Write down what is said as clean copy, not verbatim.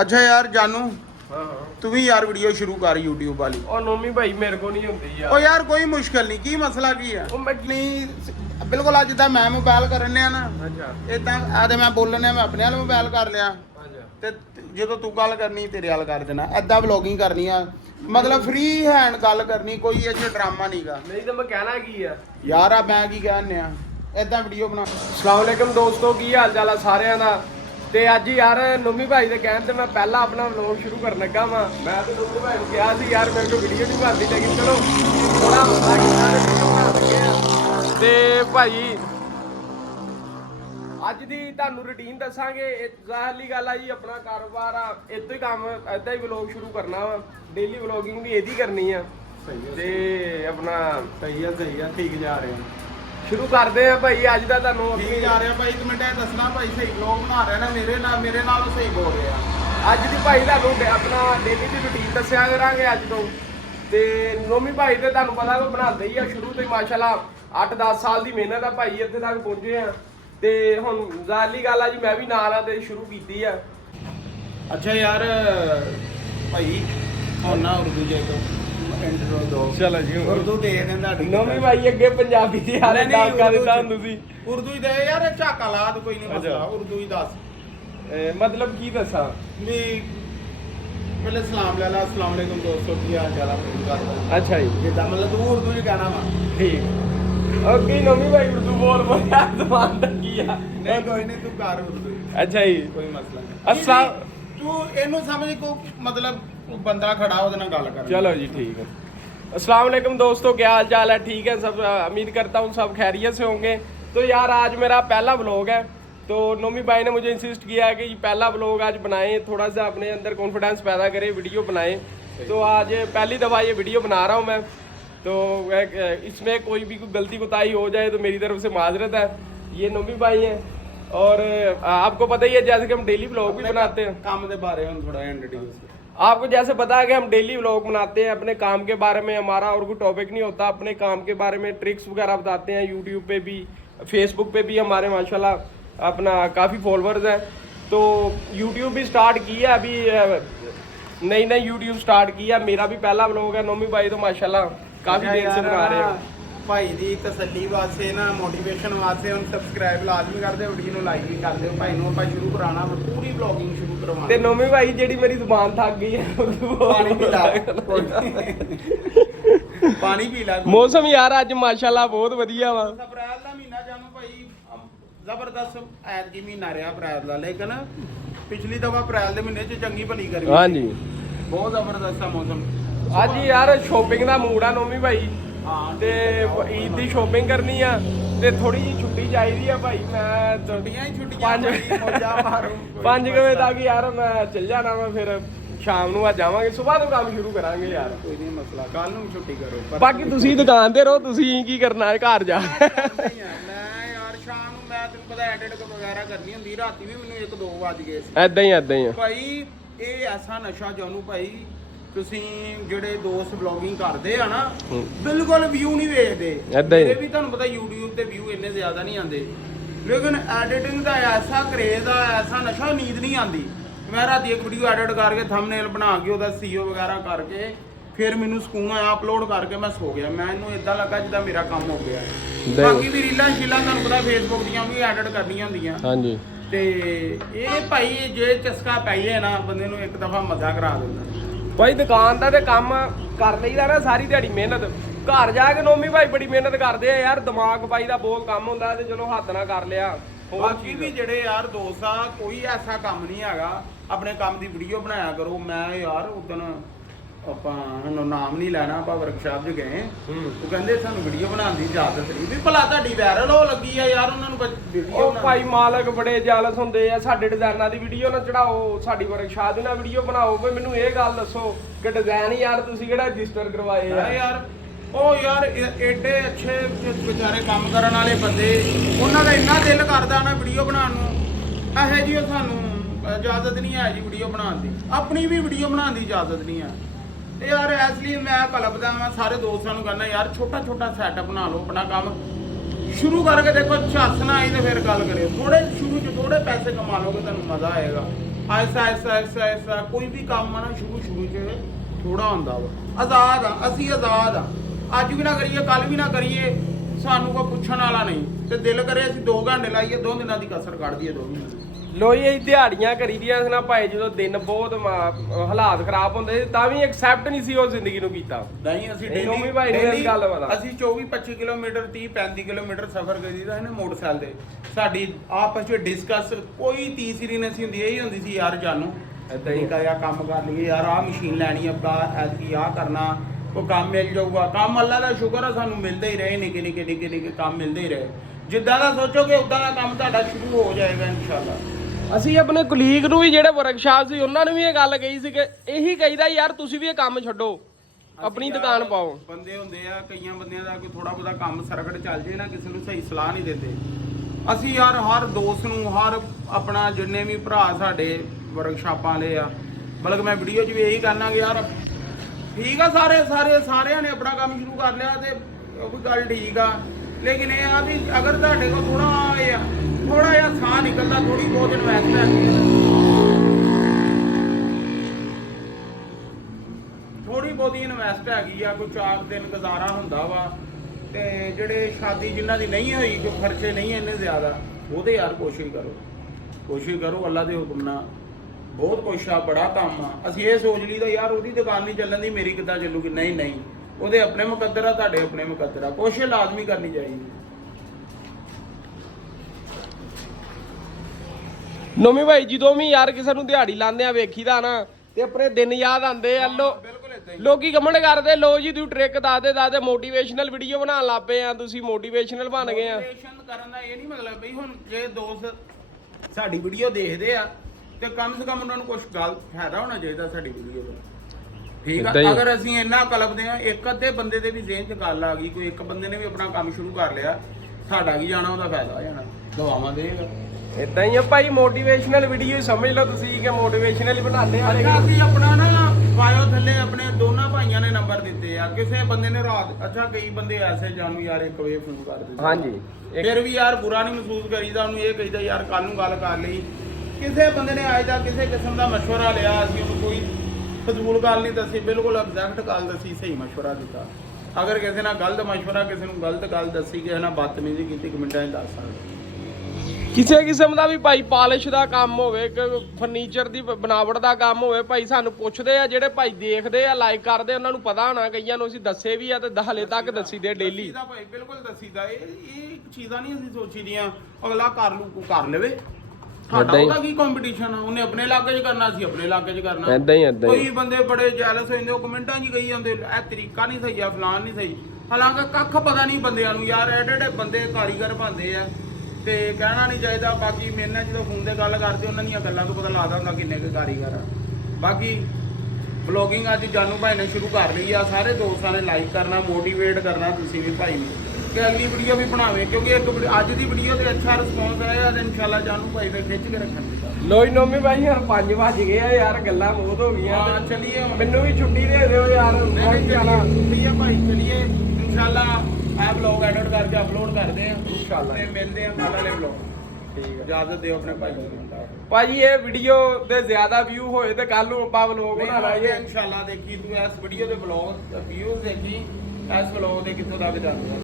ਅੱਛਾ ਯਾਰ ਜਾਨੂ ਹਾਂ ਤੂੰ ਵੀ ਯਾਰ ਵੀਡੀਓ ਸ਼ੁਰੂ ਕਰ YouTube ਵਾਲੀ। ਉਹ ਨੋਮੀ ਭਾਈ ਮੇਰੇ ਕੋ ਨਹੀਂ ਹੁੰਦੀ ਯਾਰ। ਉਹ ਯਾਰ ਕੋਈ ਮੁਸ਼ਕਲ ਨਹੀਂ, ਕੀ ਮਸਲਾ ਕੀ ਆ? ਉਹ ਮੈਂ ਨਹੀਂ ਬਿਲਕੁਲ ਅੱਜ ਤਾਂ ਮੈਂ ਮੋਬਾਈਲ ਕਰਨ ਲਿਆ ਨਾ ਅੱਛਾ ਇਦਾਂ ਆਦੇ ਮੈਂ ਬੋਲਣੇ ਮੈਂ ਆਪਣੇ ਵਾਲ ਮੋਬਾਈਲ ਕਰ ਲਿਆ ਅੱਛਾ ਤੇ ਜਦੋਂ ਤੂੰ ਗੱਲ ਕਰਨੀ ਤੇਰੇ ਵਾਲ ਕਰ ਦੇਣਾ। ਐਦਾਂ ਵਲੋਗਿੰਗ ਕਰਨੀ ਆ, ਮਤਲਬ ਫ੍ਰੀ ਹੈਂਡ ਗੱਲ ਕਰਨੀ, ਕੋਈ ਇਹ 'ਚ ਡਰਾਮਾ ਨਹੀਂਗਾ ਨਹੀਂ ਤਾਂ ਮੈਂ ਕਹਿਣਾ ਕੀ ਆ ਯਾਰ। ਆ ਮੈਂ ਕੀ ਕਹਿੰਦੇ ਆ, ਐਦਾਂ ਵੀਡੀਓ ਬਣਾ। ਅਸਲਾਮ ਅਲੈਕਮ ਦੋਸਤੋ, ਕੀ ਹਾਲ ਚਾਲ ਆ ਸਾਰਿਆਂ ਦਾ। ਤੇ ਅੱਜ ਯਾਰ ਨੋਮੀ ਭਾਈ ਦੇ ਕਹਿਣ ਤੇ ਮੈਂ ਪਹਿਲਾ ਆਪਣਾ ਵਲੌਗ ਸ਼ੁਰੂ ਕਰਨ ਲੱਗਾ ਵਾਂ। ਮੈਂ ਤੇ ਨੋਮੀ ਭਾਈ ਨੂੰ ਕਿਹਾ ਸੀ ਯਾਰ ਮੇਰੇ ਕੋਲ ਵੀਡੀਓ ਨਹੀਂ ਬਣਦੀ, ਲੇਕਿਨ ਚਲੋ ਥੋੜਾ ਮਸਲਾ ਕੀਤਾ ਤੇ ਵੀਡੀਓ ਬਣਾ ਲੱਗੇ ਆ। ਤੇ ਭਾਈ ਅੱਜ ਦੀ ਤੁਹਾਨੂੰ ਰੁਟੀਨ ਦੱਸਾਂਗੇ। ਇਹ ਜ਼ਾਹਰਲੀ ਗੱਲ ਆ ਜੀ, ਆਪਣਾ ਕਾਰੋਬਾਰ ਆ, ਇੱਥੇ ਹੀ ਕੰਮ ਏਦਾਂ ਹੀ ਵਲੌਗ ਸ਼ੁਰੂ ਕਰਨਾ ਵਾ। ਡੇਲੀ ਵਲੌਗਿੰਗ ਵੀ ਇਹਦੀ ਕਰਨੀ ਆ। ਸਹੀ ਤੇ ਆਪਣਾ ਸਹੀ ਆ ਠੀਕ ਜਾ ਰਹੇ ਆ। ਸ਼ੁਰੂ ਕਰਦੇ ਆ ਭਾਈ ਅੱਜ ਦਾ ਤੁਹਾਨੂੰ ਠੀਕ ਜਾ ਰਿਹਾ ਭਾਈ। ਇੱਕ ਮਿੰਟ ਇਹ ਦੱਸਣਾ ਭਾਈ, ਸਹੀ ਵਲੌਗ ਬਣਾ ਰਿਹਾ ਨਾ ਮੇਰੇ ਨਾਲ ਸਹੀ ਬੋਲ ਰਿਹਾ। ਅੱਜ ਦੀ ਭਾਈ ਤੁਹਾਨੂੰ ਆਪਣਾ ਡੇਲੀ ਦੀ ਰੁਟੀਨ ਦੱਸਿਆ ਕਰਾਂਗੇ ਅੱਜ ਤੋਂ। ਤੇ ਨੋਮੀ ਭਾਈ ਤੇ ਤੁਹਾਨੂੰ ਪਤਾ ਕੋ ਬਣਾਉਂਦੇ ਹੀ ਆ ਸ਼ੁਰੂ ਤੋਂ ਹੀ, ਮਾਸ਼ਾਅੱਲਾ 8-10 ਸਾਲ ਦੀ ਮਿਹਨਤ ਆ ਭਾਈ, ਇੱਥੇ ਤੱਕ ਪਹੁੰਚੇ ਆ। ਤੇ ਹੁਣ ਜ਼ਾਹਰਲੀ ਗੱਲ ਆ ਜੀ, ਮੈਂ ਵੀ ਨਾਲ ਆ ਤੇ ਸ਼ੁਰੂ ਕੀਤੀ ਆ। ਅੱਛਾ ਯਾਰ ਭਾਈ ਹੁਣ ਨਾ ਉਰਦੂ ਜੇ ਤੋਂ ਇੰਟਰੋ ਦੋ। ਚਲੋ ਜੀ ਉਰਦੂ ਦੇ ਦਿੰਦਾ ਨੋਮੀ ਭਾਈ ਅੱਗੇ ਪੰਜਾਬੀ ਦੀ ਹਾਲੇ ਨਾਮ ਕਰ ਦਿੱਤਾ ਹੁੰਦਾ ਸੀ। ਉਰਦੂ ਹੀ ਦੇ ਯਾਰ, ਝਾਕਾ ਲਾ ਕੋਈ ਨਹੀਂ ਮਸਲਾ, ਉਰਦੂ ਹੀ ਦੱਸ। ਮਤਲਬ ਕੀ ਦੱਸਾਂ ਵੀ ਪਹਿਲੇ ਸਲਾਮ ਲੈ ਲਾ, ਅਸਲਾਮ ਅਲੈਕੁਮ ਦੋਸਤੋ, ਕੀ ਹਾਲ ਚਾਲ ਆ ਕਰਦਾ। ਅੱਛਾ ਜੀ, ਜਿੱਦਾਂ ਮਤਲਬ ਤੂੰ ਉਰਦੂ ਹੀ ਕਹਿਣਾ ਵਾ। ਠੀਕ। ਓਕੇ ਨੋਮੀ ਭਾਈ ਉਰਦੂ ਬੋਲ ਬੋਲਿਆ ਜ਼ਬਾਨ ਦਾ ਕੀ ਆ। ਨਹੀਂ ਕੋਈ ਨਹੀਂ, ਤੂੰ ਕਰ ਉਰਦੂ ਹੀ। ਅੱਛਾ ਜੀ, ਕੋਈ ਮਸਲਾ ਨਹੀਂ। ਅਸਲਾ ਤੂੰ ਇਹਨੂੰ ਸਮਝ ਕੋ ਮਤਲਬ ਬੰਦਾ ਖੜਾ ਉਹਦੇ ਨਾਲ ਗੱਲ ਕਰ। चलो जी ठीक है। अस्सलाम वालेकुम दोस्तों, क्या हाल चाल है? ठीक है सब, उम्मीद करता हूँ सब खैरियत से होंगे। तो यार आज मेरा पहला व्लॉग है, तो नोमी भाई ने मुझे इंसिस्ट किया है कि पहला व्लॉग आज बनाएं, थोड़ा सा अपने अंदर कॉन्फिडेंस पैदा करें, वीडियो बनाएं। तो आज पहली दफ़ा ये वीडियो बना रहा हूँ मैं। तो इसमें कोई भी कोई गलती कोताही हो जाए तो मेरी तरफ से माजरत है। ये नोमी भाई हैं और आपको पता ही है जैसे कि हम डेली व्लॉग भी बनाते हैं। काम के बारे में थोड़ा इंट्रोड्यूस। आपको जैसे पता है कि हम डेली व्लॉग बनाते हैं, अपने काम के बारे में, हमारा और कोई टॉपिक नहीं होता, अपने काम के बारे में ट्रिक्स वगैरह बताते हैं। यूट्यूब पे भी, फेसबुक पे भी हमारे माशाल्लाह अपना काफ़ी फॉलोअर्स हैं। तो यूट्यूब भी स्टार्ट किया अभी, नई यूट्यूब स्टार्ट किया। मेरा भी पहला व्लॉग है। नोमी भाई तो माशाल्लाह काफ़ी देर से बना रहे हैं। ਭਾਈ ਦੀ ਤਸੱਲੀ ਵਾਸਤੇ ਨਾ, ਮੋਟੀਵੇਸ਼ਨ ਵਾਸਤੇ ਹੁਣ ਸਬਸਕ੍ਰਾਈਬ ਲਾਜ਼ਮੀ ਕਰ ਦਿਓ, ਵੀਡੀਓ ਨੂੰ ਲਾਈਕ ਵੀ ਕਰ ਦਿਓ। ਭਾਈ ਨੂੰ ਆਪਾਂ ਸ਼ੁਰੂ ਕਰਾਣਾ, ਪੂਰੀ ਵਲੌਗਿੰਗ ਸ਼ੁਰੂ ਕਰਵਾਉਣੀ। ਤੇ ਨੋਮੀ ਭਾਈ ਜਿਹੜੀ ਮੇਰੀ ਜ਼ੁਬਾਨ ਥੱਕ ਗਈ ਹੈ, ਪਾਣੀ ਪੀ ਲਾ, ਪਾਣੀ ਪੀ ਲਾ। ਮੌਸਮ ਯਾਰ ਅੱਜ ਮਾਸ਼ਾਅੱਲਾ ਬਹੁਤ ਵਧੀਆ ਵਾ। ਅਪ੍ਰੈਲ ਦਾ ਮਹੀਨਾ ਜਾਨੂ ਭਾਈ ਜ਼ਬਰਦਸਤ ਐਤਕੀ ਮਹੀਨਾ ਰਿਹਾ ਅਪ੍ਰੈਲ ਦਾ, ਲੇਕਿਨ ਪਿਛਲੀ ਦਫਾ ਅਪ੍ਰੈਲ ਦੇ ਮਹੀਨੇ 'ਚ ਚੰਗੀ ਭਲੀ ਗਰਮੀ। ਹਾਂਜੀ ਬਹੁਤ ਜ਼ਬਰਦਸਤ ਆ ਮੌਸਮ। ਅੱਜ ਯਾਰ ਸ਼ੋਪਿੰਗ ਦਾ ਮੂਡ ਆ ਨੋਮੀ ਭਾਈ। ਹਾਂ ਤੇ ਈਦ ਦੀ ਸ਼ੋਪਿੰਗ ਕਰਨੀ ਆ ਤੇ ਥੋੜੀ ਜਿਹੀ ਛੁੱਟੀ ਚਾਹੀਦੀ ਆ ਭਾਈ। ਮੈਂ ਛੁੱਟੀਆਂ ਹੀ ਛੁੱਟੀਆਂ ਮੌਜਾਂ ਮਾਰੂ। 5 ਵਜੇ ਤੱਕ ਯਾਰ ਮੈਂ ਚੱਲ ਜਾਣਾ ਵਾ, ਫਿਰ ਸ਼ਾਮ ਨੂੰ ਆ ਜਾਵਾਂਗੇ, ਸਵੇਰ ਤੋਂ ਕੰਮ ਸ਼ੁਰੂ ਕਰਾਂਗੇ ਯਾਰ। ਕੋਈ ਨਹੀਂ ਮਸਲਾ, ਕੱਲ ਨੂੰ ਛੁੱਟੀ ਕਰੋ। ਬਾਕੀ ਤੁਸੀਂ ਦੁਕਾਨ ਤੇ ਰਹੋ, ਤੁਸੀਂ ਕੀ ਕਰਨਾ ਹੈ ਘਰ ਜਾ। ਮੈਂ ਯਾਰ ਸ਼ਾਮ ਨੂੰ ਮੈਂ ਤੈਨੂੰ ਪਤਾ ਐਡਿਟ ਵਗੈਰਾ ਕਰਨੀ ਹੁੰਦੀ, ਰਾਤੀ ਵੀ ਮੈਨੂੰ 1-2 ਵੱਜ ਗਏ ਸੀ। ਐਦਾਂ ਹੀ ਆ ਭਾਈ। ਇਹ ਐਸਾ ਨਸ਼ਾ ਜਾਨੂ ਭਾਈ, ਤੁਸੀਂ ਜਿਹੜੇ ਦੋਸਤ ਵਲੌਗਿੰਗ ਕਰਦੇ ਆ ਨਾ, ਬਿਲਕੁਲ ਵਿਊ ਨਹੀਂ ਵੇਖਦੇ। ਮੇਰੇ ਵੀ ਤੁਹਾਨੂੰ ਪਤਾ YouTube ਤੇ ਵਿਊ ਇੰਨੇ ਜ਼ਿਆਦਾ ਨਹੀਂ ਆਉਂਦੇ, ਲੇਕਿਨ ਐਡੀਟਿੰਗ ਦਾ ਐਸਾ ਕਰੇਜ਼ ਆ, ਐਸਾ ਨਸ਼ਾ, ਨੀਂਦ ਨਹੀਂ ਆਉਂਦੀ। ਮੈਂ ਰਾਤੀ ਇੱਕ ਵੀਡੀਓ ਐਡਿਟ ਕਰਕੇ ਥੰਬਨੇਲ ਬਣਾ ਕੇ ਉਹਦਾ CEO ਵਗੈਰਾ ਕਰਕੇ ਫਿਰ ਮੈਨੂੰ ਸਕੂਨ ਆਇਆ, ਅਪਲੋਡ ਕਰਕੇ ਮੈਂ ਸੋ ਗਿਆ। ਮੈਨੂੰ ਇਦਾਂ ਲੱਗਾ ਜਿੱਦਾਂ ਮੇਰਾ ਕੰਮ ਹੋ ਗਿਆ। ਬਾਕੀ ਵੀ ਰੀਲਾਂ ਸ਼ੀਲਾਂ ਤੁਹਾਨੂੰ ਪਤਾ ਫੇਸਬੁੱਕ ਦੀਆਂ ਵੀ ਐਡਿਟ ਕਰਨੀਆਂ ਹੁੰਦੀਆਂ। ਹਾਂਜੀ। ਤੇ ਇਹ ਭਾਈ ਜੇ ਚਸਕਾ ਪਾਈਏ ਨਾ ਬੰਦੇ ਨੂੰ, ਇੱਕ ਦਫਾ ਮਜ਼ਾ ਕਰਾ ਦਿੰਦਾ ਭਾਈ। ਦੁਕਾਨ ਦਾ ਤੇ ਕੰਮ ਕਰ ਲਈਦਾ ਨਾ, ਸਾਰੀ ਦਿਹਾੜੀ ਮਿਹਨਤ। ਘਰ ਜਾ ਕੇ ਨੋਮੀ ਭਾਈ ਬੜੀ ਮਿਹਨਤ ਕਰਦੇ ਆ ਯਾਰ, ਦਿਮਾਗ ਪਾਈ ਦਾ ਬਹੁਤ ਕੰਮ ਹੁੰਦਾ ਤੇ ਚਲੋ ਹੱਥ ਨਾਲ ਕਰ ਲਿਆ। ਬਾਕੀ ਵੀ ਜਿਹੜੇ ਯਾਰ ਦੋਸਤ ਆ, ਕੋਈ ਐਸਾ ਕੰਮ ਨਹੀਂ ਹੈਗਾ, ਆਪਣੇ ਕੰਮ ਦੀ ਵੀਡੀਓ ਬਣਾਇਆ ਕਰੋ। ਮੈਂ ਯਾਰ ਉਦਣ ਆਪਾਂ ਹੁਣ ਨਾਮ ਨਹੀਂ ਲੈਣਾ, ਆਪਾਂ ਵਰਕਸ਼ਾਪ 'ਚ ਗਏ, ਉਹ ਕਹਿੰਦੇ ਸਾਨੂੰ ਵੀਡੀਓ ਬਣਾਉਣ ਦੀ ਇਜਾਜ਼ਤ ਨਹੀਂ। ਵੀ ਭਲਾ ਤੁਹਾਡੀ ਵਾਇਰਲ ਹੋ ਲੱਗੀ ਆ ਯਾਰ, ਉਹਨਾਂ ਨੂੰ ਵੀਡੀਓ। ਉਹ ਭਾਈ ਮਾਲਕ ਬੜੇ ਜਾਲਸ ਹੁੰਦੇ ਆ, ਸਾਡੇ ਡਿਜ਼ਾਈਨਾਂ ਦੀ ਵੀਡੀਓ ਨਾ ਚੜਾਓ, ਸਾਡੀ ਵਰਕਸ਼ਾਪ ਦੀ ਨਾ ਵੀਡੀਓ ਬਣਾਓ। ਵੀ ਮੈਨੂੰ ਇਹ ਗੱਲ ਦੱਸੋ ਕਿ ਡਿਜ਼ਾਈਨ ਯਾਰ ਤੁਸੀਂ ਕਿਹੜਾ ਰਜਿਸਟਰ ਕਰਵਾਏ ਆ ਯਾਰ। ਉਹ ਯਾਰ ਐਡੇ ਅੱਛੇ ਵਿਚਾਰੇ ਕੰਮ ਕਰਨ ਵਾਲੇ ਬੰਦੇ, ਉਹਨਾਂ ਦਾ ਇੰਨਾ ਦਿਲ ਕਰਦਾ ਨਾ ਵੀਡੀਓ ਬਣਾਉਣ ਨੂੰ, ਇਹੋ ਜਿਹੀ ਸਾਨੂੰ ਇਜਾਜ਼ਤ ਨਹੀਂ ਹੈ ਜੀ ਵੀਡੀਓ ਬਣਾਉਣ ਦੀ। ਆਪਣੀ ਵੀ ਵੀਡੀਓ ਬਣਾਉਣ ਦੀ ਇਜਾਜ਼ਤ ਨਹੀਂ ਹੈ। ਤੇ ਯਾਰ ਇਸ ਲਈ ਮੈਂ ਕਲਪਦਾ ਮੈਂ ਸਾਰੇ ਦੋਸਤਾਂ ਨੂੰ ਕਹਿੰਦਾ ਯਾਰ ਛੋਟਾ ਛੋਟਾ ਸੈਟਅਪ ਬਣਾ ਲਓ, ਆਪਣਾ ਕੰਮ ਸ਼ੁਰੂ ਕਰਕੇ ਦੇਖੋ। ਝੱਸ ਨਾ ਆਈ ਤੇ ਫਿਰ ਗੱਲ ਕਰਿਓ। ਥੋੜੇ ਸ਼ੁਰੂ 'ਚ ਥੋੜੇ ਪੈਸੇ ਕਮਾ ਲਓਗੇ, ਤੁਹਾਨੂੰ ਮਜ਼ਾ ਆਏਗਾ। ਐਸਾ ਕੋਈ ਵੀ ਕੰਮ ਆ ਨਾ ਸ਼ੁਰੂ ਚ ਥੋੜਾ ਹੁੰਦਾ ਵਾ। ਆਜ਼ਾਦ ਆ, ਅਸੀਂ ਆਜ਼ਾਦ ਆ। ਅੱਜ ਵੀ ਨਾ ਕਰੀਏ, ਕੱਲ ਵੀ ਨਾ ਕਰੀਏ, ਸਾਨੂੰ ਕੋਈ ਪੁੱਛਣ ਵਾਲਾ ਨਹੀਂ। ਤੇ ਦਿਲ ਕਰੇ ਅਸੀਂ 2 ਘੰਟੇ ਲਾਈਏ, 2 ਦਿਨਾਂ ਦੀ ਕਸਰ ਕੱਢ ਦਈਏ 2 ਮਹੀਨੇ। ਲੋਈ ਇਹ ਦਿਹਾੜੀਆਂ ਕਰੀ ਦੀਆਂ ਸੀ ਨਾ ਭਾਈ, ਜਦੋਂ ਦਿਨ ਬਹੁਤ ਹਾਲਾਤ ਖਰਾਬ ਹੁੰਦੇ ਸੀ ਤਾਂ ਵੀ ਐਕਸੈਪਟ ਨਹੀਂ ਸੀ ਉਹ ਜ਼ਿੰਦਗੀ ਨੂੰ ਕੀਤਾ। ਨਹੀਂ ਅਸੀਂ ਨੌਮੀ ਭਾਈ ਨੂੰ ਇਸ ਗੱਲ ਪਤਾ। ਅਸੀਂ 24-25 ਕਿਲੋਮੀਟਰ 30-35 ਕਿਲੋਮੀਟਰ ਸਫ਼ਰ ਕਰੀਦਾ ਹੈ ਨਾ ਮੋਟਰਸਾਈਕਲ ਤੇ। ਸਾਡੀ ਆਪਸ ਵਿੱਚ ਡਿਸਕਸ ਕੋਈ ਤੀਸਰੀ ਨਹੀਂ ਸੀ ਹੁੰਦੀ, ਇਹੀ ਹੁੰਦੀ ਸੀ ਯਾਰ ਜਾਨੂੰ ਏਦਾਂ ਹੀ ਕਰਿਆ ਕੰਮ ਕਰ ਲਈਏ ਯਾਰ, ਆਹ ਮਸ਼ੀਨ ਲੈਣੀ ਆਪਾਂ ਐਤਕੀ ਆਹ ਕਰਨਾ, ਉਹ ਕੰਮ ਮਿਲ ਜਾਊਗਾ। ਕੰਮ ਅੱਲਾ ਦਾ ਸ਼ੁਕਰ ਆ ਸਾਨੂੰ ਮਿਲਦੇ ਹੀ ਰਹੇ, ਨਿੱਕੇ ਕੰਮ ਮਿਲਦੇ ਹੀ ਰਹੇ। ਜਿੱਦਾਂ ਦਾ ਸੋਚੋਗੇ ਉਦਾਂ ਦਾ ਕੰਮ ਤੁਹਾਡਾ ਸ਼ੁਰੂ ਹੋ ਜਾਏਗਾ ਇਨਸ਼ਾਅੱਲਾ। ਅਸੀਂ ਆਪਣੇ ਕੁਲੀਗ ਨੂੰ ਵੀ ਜਿਹੜੇ ਵਰਕਸ਼ਾਪ ਸੀ ਉਹਨਾਂ ਨੂੰ ਵੀ ਇਹ ਗੱਲ ਕਹੀ ਸੀ ਕਿ ਇਹੀ ਕਹੀਦਾ ਯਾਰ ਤੁਸੀਂ ਵੀ ਇਹ ਕੰਮ ਛੱਡੋ, ਆਪਣੀ ਦੁਕਾਨ ਪਾਓ। ਬੰਦੇ ਹੁੰਦੇ ਆ, ਕਈਆਂ ਬੰਦਿਆਂ ਦਾ ਕੋਈ ਥੋੜਾ ਬਹੁਤਾ ਕੰਮ ਸਰਕਟ ਚੱਲ ਜੇ ਨਾ, ਕਿਸੇ ਨੂੰ ਸਹੀ ਸਲਾਹ ਨਹੀਂ ਦਿੰਦੇ। ਅਸੀਂ ਯਾਰ ਹਰ ਦੋਸਤ ਨੂੰ, ਹਰ ਆਪਣਾ ਜਿੰਨੇ ਵੀ ਭਰਾ ਸਾਡੇ ਵਰਕਸ਼ਾਪਾਂ ਵਾਲੇ ਆ, ਬਲਕਿ ਮੈਂ ਵੀਡੀਓ 'ਚ ਵੀ ਇਹੀ ਕਹਿਣਾ ਕਿ ਯਾਰ ਠੀਕ ਆ, ਸਾਰਿਆਂ ਨੇ ਆਪਣਾ ਕੰਮ ਸ਼ੁਰੂ ਕਰ ਲਿਆ ਤੇ ਉਹ ਵੀ ਗੱਲ ਠੀਕ ਆ। ਲੇਕਿਨ ਇਹ ਆ ਵੀ ਅਗਰ ਤੁਹਾਡੇ ਕੋਲ ਥੋੜਾ ਜਿਹਾ ਸਾਹ ਨਿਕਲਦਾ, ਥੋੜੀ ਬਹੁਤ ਇਨਵੈਸਟਮੈਂਟ ਥੋੜੀ ਬਹੁਤੀ ਇਨਵੈਸਟ ਹੈਗੀ ਆ, ਕੋਈ 4 ਦਿਨ ਗੁਜ਼ਾਰਾ ਹੁੰਦਾ ਵਾ। ਤੇ ਜਿਹੜੇ ਸ਼ਾਦੀ ਜਿਨ੍ਹਾਂ ਦੀ ਨਹੀਂ ਹੋਈ, ਜੋ ਖਰਚੇ ਨਹੀਂ ਇੰਨੇ ਜ਼ਿਆਦਾ, ਉਹਦੇ ਯਾਰ ਕੋਸ਼ਿਸ਼ ਕਰੋ ਅੱਲਾ ਦੇ ਹੁਕਮ ਨਾਲ। ਬਹੁਤ ਕੁਛ ਆ, ਬੜਾ ਕੰਮ ਆ। ਅਸੀਂ ਇਹ ਸੋਚ ਲਈਦਾ ਯਾਰ ਉਹਦੀ ਦੁਕਾਨ ਨਹੀਂ ਚੱਲਣ ਦੀ, ਮੇਰੀ ਕਿੱਦਾਂ ਚੱਲੂਗੀ। ਨਹੀਂ, ਉਹਦੇ ਆਪਣੇ ਮੁਕੱਦਰ ਆ, ਤੁਹਾਡੇ ਆਪਣੇ ਮੁਕੱਦਰ ਆ। ਕੋਸ਼ਿਸ਼ ਲਾਜ਼ਮੀ ਕਰਨੀ ਚਾਹੀਦੀ। ਨੋਮੀ ਭਾਈ ਜਦੋਂ ਵੀ ਯਾਰ ਕਿਸੇ ਨੂੰ ਦਿਹਾੜੀ ਲਾਉਂਦੇ ਆ ਵੇਖੀਦਾ ਨਾ ਤੇ ਆਪਣੇ ਦਿਨ ਯਾਦ ਆਉਂਦੇ ਆ। ਲੋਕੀ ਕਮੈਂਟ ਕਰਦੇ ਲੋ ਜੀ ਤੂੰ ਟ੍ਰਿਕ ਦੱਸਦੇ ਮੋਟੀਵੇਸ਼ਨਲ ਵੀਡੀਓ ਬਣਾਉਣ ਲੱਗ ਪਏ ਆ, ਤੁਸੀਂ ਮੋਟੀਵੇਸ਼ਨਲ ਬਣ ਗਏ ਆ। ਮੋਟੀਵੇਸ਼ਨ ਕਰਨ ਦਾ ਇਹ ਨਹੀਂ ਮਤਲਬ ਬਈ ਹੁਣ ਜੇ ਦੋਸਤ ਸਾਡੀ ਵੀਡੀਓ ਦੇਖਦੇ ਆ ਤੇ ਕਮ ਸੇ ਕਮ ਉਹਨਾਂ ਨੂੰ ਕੁਝ ਗੱਲ ਫਾਇਦਾ ਹੋਣਾ ਚਾਹੀਦਾ ਸਾਡੀ ਵੀਡੀਓ ਦਾ। ਠੀਕ ਆ, ਅਗਰ ਅਸੀਂ ਇੰਨਾ ਕਲਪਦੇ ਆ, ਇੱਕ ਅੱਧੇ ਬੰਦੇ ਦੇ ਵੀ ਜ਼ਿਹਨ 'ਚ ਗੱਲ ਆ ਗਈ, ਕੋਈ ਇੱਕ ਬੰਦੇ ਨੇ ਵੀ ਆਪਣਾ ਕੰਮ ਸ਼ੁਰੂ ਕਰ ਲਿਆ, ਸਾਡਾ ਕੀ ਜਾਣਾ, ਉਹਦਾ ਫਾਇਦਾ ਹੋ ਜਾਣਾ, ਦੁਆਵਾਂ ਦੇਗਾ। ਇਦਾਂ ਹੀ ਆ ਭਾਈ, ਮੋਟੀਵੇਸ਼ਨਲ ਵੀਡੀਓ ਹੀ ਸਮਝ ਲਓ ਤੁਸੀਂ ਕਿ ਮੋਟੀਵੇਸ਼ਨਲ ਹੀ ਬਣਾਉਂਦੇ ਆ। ਅਸੀਂ ਆਪਣਾ ਨਾ ਬਾਇਓ ਥੱਲੇ ਆਪਣੇ ਦੋਨਾਂ ਭਾਈਆਂ ਨੇ ਨੰਬਰ ਦਿੱਤੇ ਆ। ਕਿਸੇ ਬੰਦੇ ਨੇ ਰਾਤ ਕਈ ਬੰਦੇ ਐਸੇ ਜਾਣੂ ਯਾਰ 1 ਵਜੇ ਫੋਨ ਕਰ ਦਿੰਦੇ। ਹਾਂਜੀ, ਫਿਰ ਵੀ ਯਾਰ ਬੁਰਾ ਨਹੀਂ ਮਹਿਸੂਸ ਕਰੀਦਾ, ਉਹਨੂੰ ਇਹ ਕਹੀਦਾ ਯਾਰ ਕੱਲ ਨੂੰ ਗੱਲ ਕਰ ਲਈ। ਕਿਸੇ ਬੰਦੇ ਨੇ ਅੱਜ ਦਾ ਕਿਸੇ ਕਿਸਮ ਦਾ ਮਸ਼ਵਰਾ ਲਿਆ, ਅਸੀਂ ਉਹਨੂੰ ਕੋਈ ਫਜ਼ੂਲ ਗੱਲ ਨਹੀਂ ਦੱਸੀ, ਬਿਲਕੁਲ ਐਗਜ਼ੈਕਟ ਗੱਲ ਦੱਸੀ, ਸਹੀ ਮਸ਼ਵਰਾ ਦਿੱਤਾ। ਅਗਰ ਕਿਸੇ ਨਾਲ ਗਲਤ ਮਸ਼ਵਰਾ, ਕਿਸੇ ਨੂੰ ਗਲਤ ਗੱਲ ਦੱਸੀ, ਕਿਸੇ ਨਾਲ ਬਦਤਮੀਜ਼ੀ ਕੀਤੀ, ਕਮੈਂਟਾਂ 'ਚ ਦੱਸ ਸਕਦੇ। ਕਿਸੇ ਕਿਸਮ ਦਾ ਵੀ ਭਾਈ ਪਾਲਿਸ਼ ਦਾ ਕੰਮ ਹੋਵੇ, ਫਰਨੀਚਰ ਦੀ ਬਣਾਵਟ ਦਾ ਕੰਮ ਹੋਵੇ, ਭਾਈ ਸਾਨੂੰ ਪੁੱਛਦੇ ਆ, ਜਿਹੜੇ ਭਾਈ ਦੇਖਦੇ ਆ, ਲਾਈਕ ਕਰਦੇ, ਉਹਨਾਂ ਨੂੰ ਪਤਾ ਹੋਣਾ। ਕਈਆਂ ਨੂੰ ਅਸੀਂ ਦੱਸੇ ਵੀ ਆ ਤੇ ਹਲੇ ਤੱਕ ਦੱਸੀਦੇ ਡੇਲੀ। ਭਾਈ ਬਿਲਕੁਲ ਦੱਸੀਦਾ। ਇਹ ਚੀਜ਼ਾਂ ਨਹੀਂ ਅਸੀਂ ਸੋਚੀਦੀਆਂ, ਅਗਲਾ ਕਰ ਲਵੇ। ਸਾਡਾ ਉਹਦਾ ਕੀ ਕੰਪੀਟੀਸ਼ਨ ਆ, ਉਹਨੇ ਆਪਣੇ ਇਲਾਕੇ 'ਚ ਕਰਨਾ, ਅਸੀਂ ਆਪਣੇ ਇਲਾਕੇ 'ਚ ਕਰਨਾ। ਏਦਾਂ ਹੀ ਕੋਈ ਬੰਦੇ ਬੜੇ ਜੈਲਸ ਹੋ ਜਾਂਦੇ, ਉਹ ਕਮੈਂਟਾਂ 'ਚ ਕਹੀ ਜਾਂਦੇ ਇਹ ਤਰੀਕਾ ਨਹੀਂ ਸਹੀ ਆ, ਫਲਾਨ ਨਹੀਂ ਸਹੀ। ਹਾਲਾਂਕਿ ਕੱਖ ਪਤਾ ਨਹੀਂ ਬੰਦਿਆਂ ਨੂੰ ਯਾਰ, ਐਡੇ ਬੰਦੇ ਕਾਰੀਗਰ ਬਣਦੇ ਆ ਤੇ ਕਹਿਣਾ ਨਹੀਂ ਚਾਹੀਦਾ। ਬਾਕੀ ਮੇਰੇ ਨਾਲ ਜਦੋਂ ਫੋਨ ਤੇ ਗੱਲ ਕਰਦੇ, ਉਹਨਾਂ ਦੀਆਂ ਗੱਲਾਂ ਤੋਂ ਪਤਾ ਲੱਗਦਾ ਹੁੰਦਾ ਕਿੰਨੇ ਕੁ ਕਾਰੀਗਰ ਆ। ਬਾਕੀ ਵਲੋਗਿੰਗ ਅੱਜ ਜਾਨੂ ਭਾਈ ਨੇ ਸ਼ੁਰੂ ਕਰ ਲਈ ਆ। ਸਾਰੇ ਦੋਸਤਾਂ ਨੇ ਲਾਈਕ ਕਰਨਾ, ਮੋਟੀਵੇਟ ਕਰਨਾ ਤੁਸੀਂ ਵੀ ਭਾਈ ਨੂੰ ਕਿ ਅਗਲੀ ਵੀਡੀਓ ਵੀ ਬਣਾਵੇ, ਕਿਉਂਕਿ ਅੱਜ ਦੀ ਵੀਡੀਓ ਤੇ ਅੱਛਾ ਰਿਸਪੌਂਸ ਆਇਆ ਤੇ ਇਨਸ਼ਾਅੱਲਾ ਜਾਨੂ ਭਾਈ ਨੇ ਖਿੱਚ ਕੇ ਰੱਖਣ। ਲੋਈ ਨੋਮੀ ਭਾਈ ਯਾਰ 5 ਵੱਜ ਗਏ ਆ ਯਾਰ, ਗੱਲਾਂ ਬਹੁਤ ਹੋ ਗਈਆਂ। ਹਾਂ ਚਲਿਏ, ਮੈਨੂੰ ਵੀ ਛੁੱਟੀ ਦੇ ਦਿਓ ਯਾਰ। ਛੁੱਟੀ ਆ ਭਾਈ, ਚਲਿਏ ਇਨਸ਼ਾਅੱਲਾ ਇਹ ਵਲੌਗ ਐਡਿਟ ਕਰਕੇ ਅਪਲੋਡ ਕਰਦੇ ਆ ਇਨਸ਼ਾਅੱਲਾ, ਤੇ ਮਿਲਦੇ ਆ ਕੱਲ ਵਾਲੇ ਵਲੌਗ। ਠੀਕ ਹੈ, ਇਜਾਜ਼ਤ ਦਿਓ ਆਪਣੇ ਭਾਈ ਨੂੰ। ਭਾਜੀ ਇਹ ਵੀਡੀਓ ਦੇ ਜ਼ਿਆਦਾ ਵਿਊ ਹੋਏ ਤੇ ਕੱਲ ਨੂੰ ਆਪਾਂ ਵਲੌਗ ਬਣਾ ਲਾਂਗੇ ਇਨਸ਼ਾਅੱਲਾ। ਦੇਖੀ ਤੂੰ ਇਸ ਵੀਡੀਓ ਦੇ ਵਲੌਗ ਵਿਊਜ਼ ਦੇਖੀ, ਇਸ ਵਲੌਗ ਦੇ ਕਿੱਥੋਂ ਤੱਕ ਜਾਂਦੇ ਆ।